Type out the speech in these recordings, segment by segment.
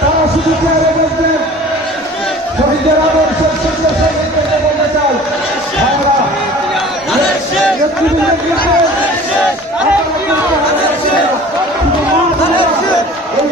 তারা শুধু চেয়ারে বসবেন শহীদের আদর্শ সংসদ বলতে চাই। নেতৃবৃন্দের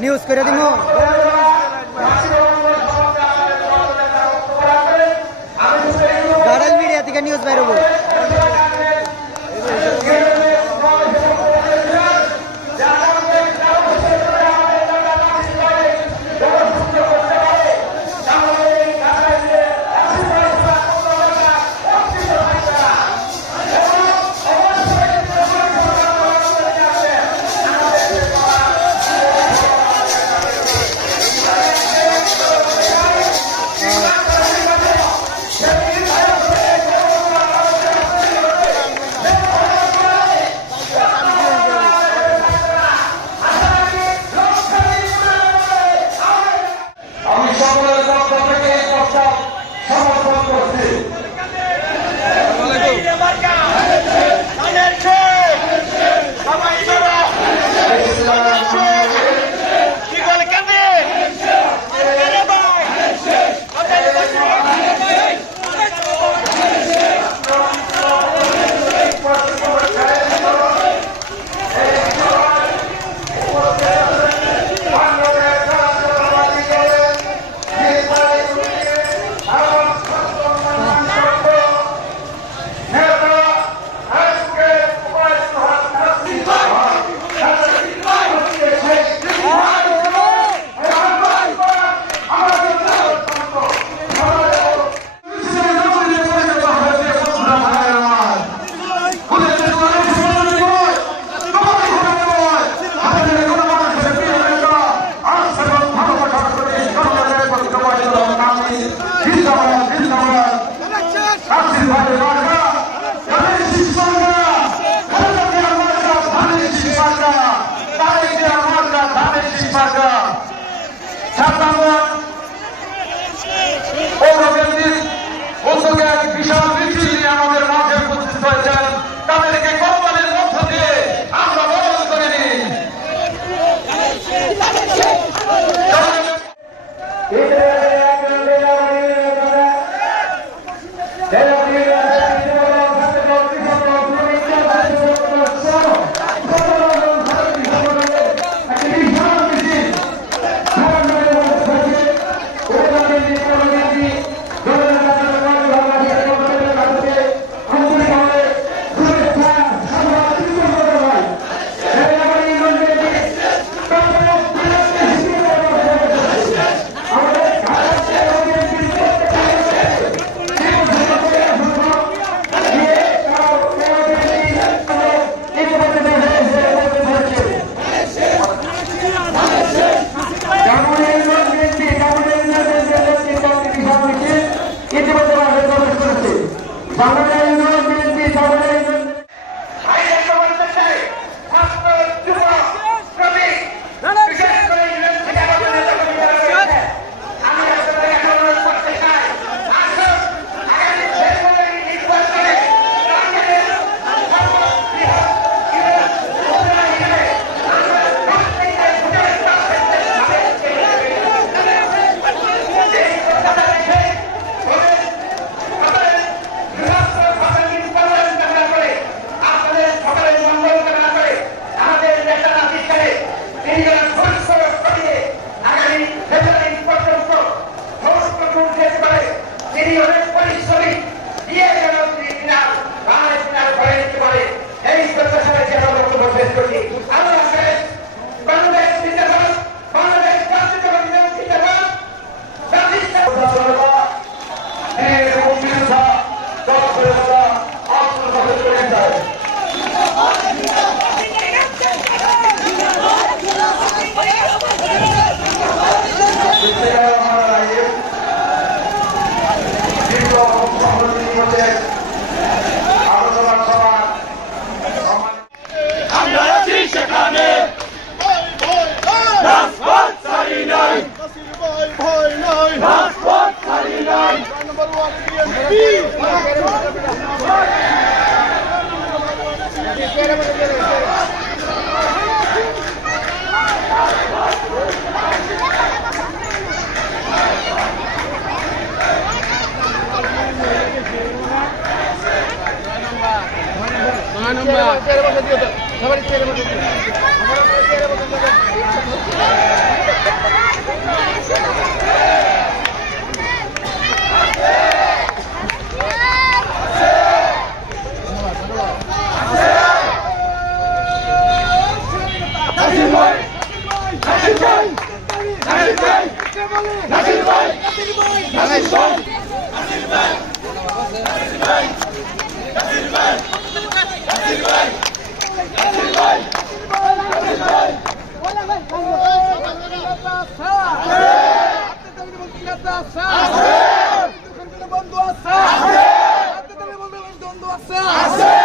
নিউজ করে দিব সরকার সাতান্ন Nasir Bhai! Nasir Bhai! Nasir Bhai! বন্ধু আছে বন্ধু আছে।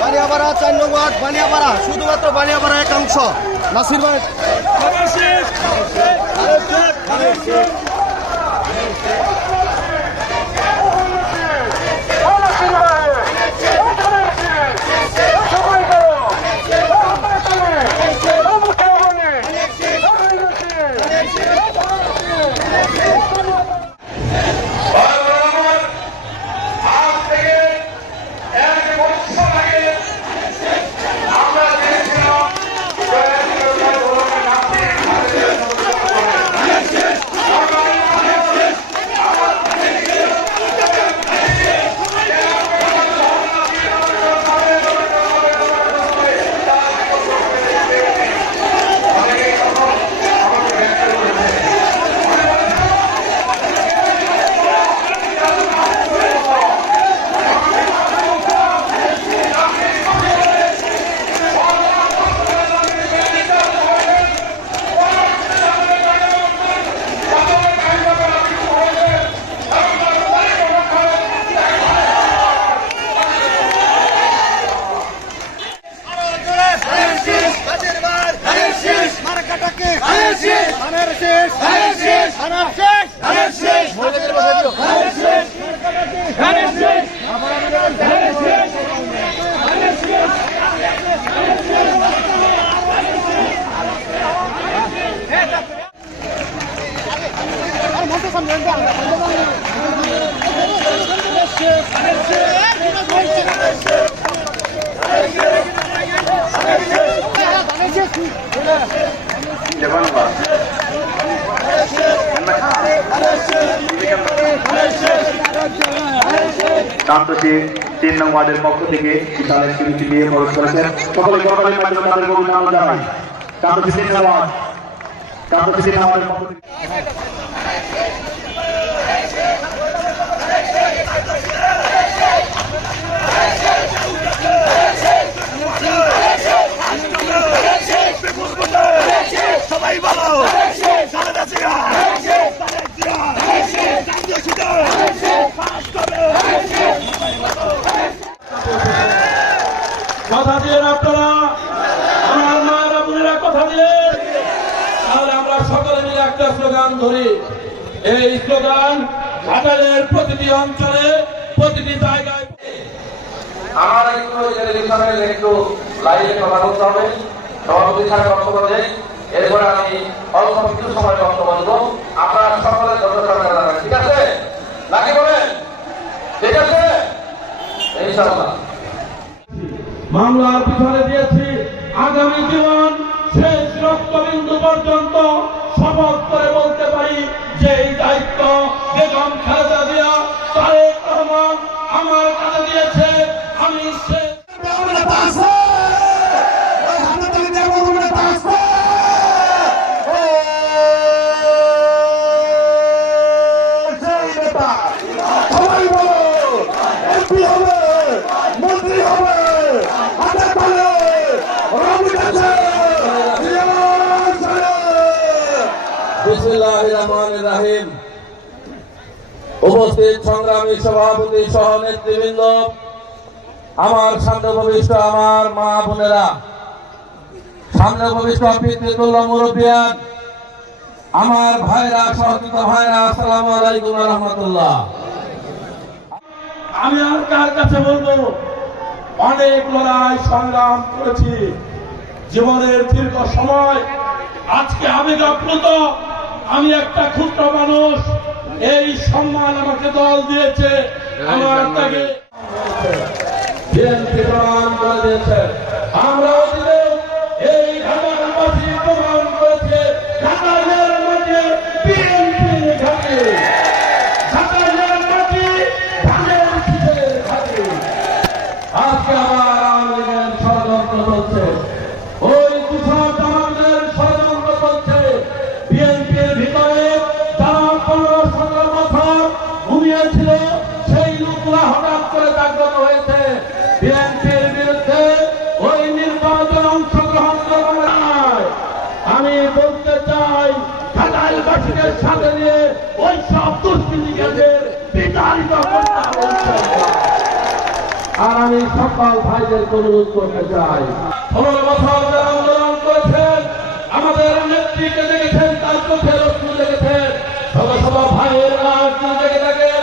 বানিয়াপাড়া চার নং শুধুমাত্র বানিয়াপাড়া এক অংশ নাসির Valeu, শেষ ধানের শেষ ধানের শেষ ধানের শেষ ধানের শেষ ধানের শেষ ধানের শেষ কান্তসী তিন নং ওয়ার্ডের পক্ষ থেকে বিশালের স্মৃতি দিয়ে প্রবেশ করেছেন। সকলে সকলের মাধ্যমে তাদের অভিনন্দন জানাই। কান্তজি তিন নং কান্তসী তিন নং পক্ষ থেকে সবাই ভালো কথা দিলেন আপনারা। আমার মায়েরা বোনেরা কথা দিলেন তাহলে আমরা সকলে মিলে একটা স্লোগান ধরি। এই স্লোগান ঘাটালের প্রতিটি অঞ্চলে, প্রতিটি জায়গায় আমার একটু একটু লাইভে কথা বলতে হবে। সভাপতি সাহেব দেন। এরপরে আমি অল্প কিছু সময় বন্ধ বলব। আপনারা সকলে ঠিক আছে? নাকি বলেন? ঠিক আছে? ইনশাআল্লাহ। মামলার পিছনে দিয়েছি আগামী জীবন শেষ রক্তবিন্দু পর্যন্ত শপথ আমার ভাইরা ভাইরা, আসসালামু আলাইকুম রহমতুল্লাহ। আমি আর কার কাছে বলব? অনেক লড়াই সংগ্রাম করেছি। জীবনের দীর্ঘ সময় আজকে আবেগ আপ্লুত আমি একটা ক্ষুদ্র মানুষ এই সম্মান আমাকে দল দিয়েছে আমার তাকে বিএনপি প্রমাণ করে দিয়েছে। আমরা সেই হঠাৎ করে জাগ্রত হয়েছে। বিএনপির বিরুদ্ধে ওই নির্বাচন অংশগ্রহণ করবে আমি বলতে চাই ঘাটাইলবাসীদের সাথে নিয়ে ওই সব দুষ্কৃতিকারীদের বিতাড়িত করতে আর আমি সকল ভাইদেরকে অনুরোধ করতে চাই। পনেরো বছর যারা আন্দোলন করেছেন, আমাদের নেত্রীকে দেখেছেন, তার চোখে রক্ত দেখেছেন। শত শত ভাইয়ের লাশ দেখে থাকেন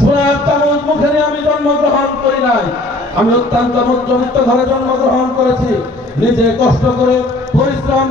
সোনার মুখে আমি জন্মগ্রহণ করি নাই। আমি অত্যন্ত মধ্যবিত্ত ঘরে জন্মগ্রহণ করেছি। নিজে কষ্ট করে পরিশ্রম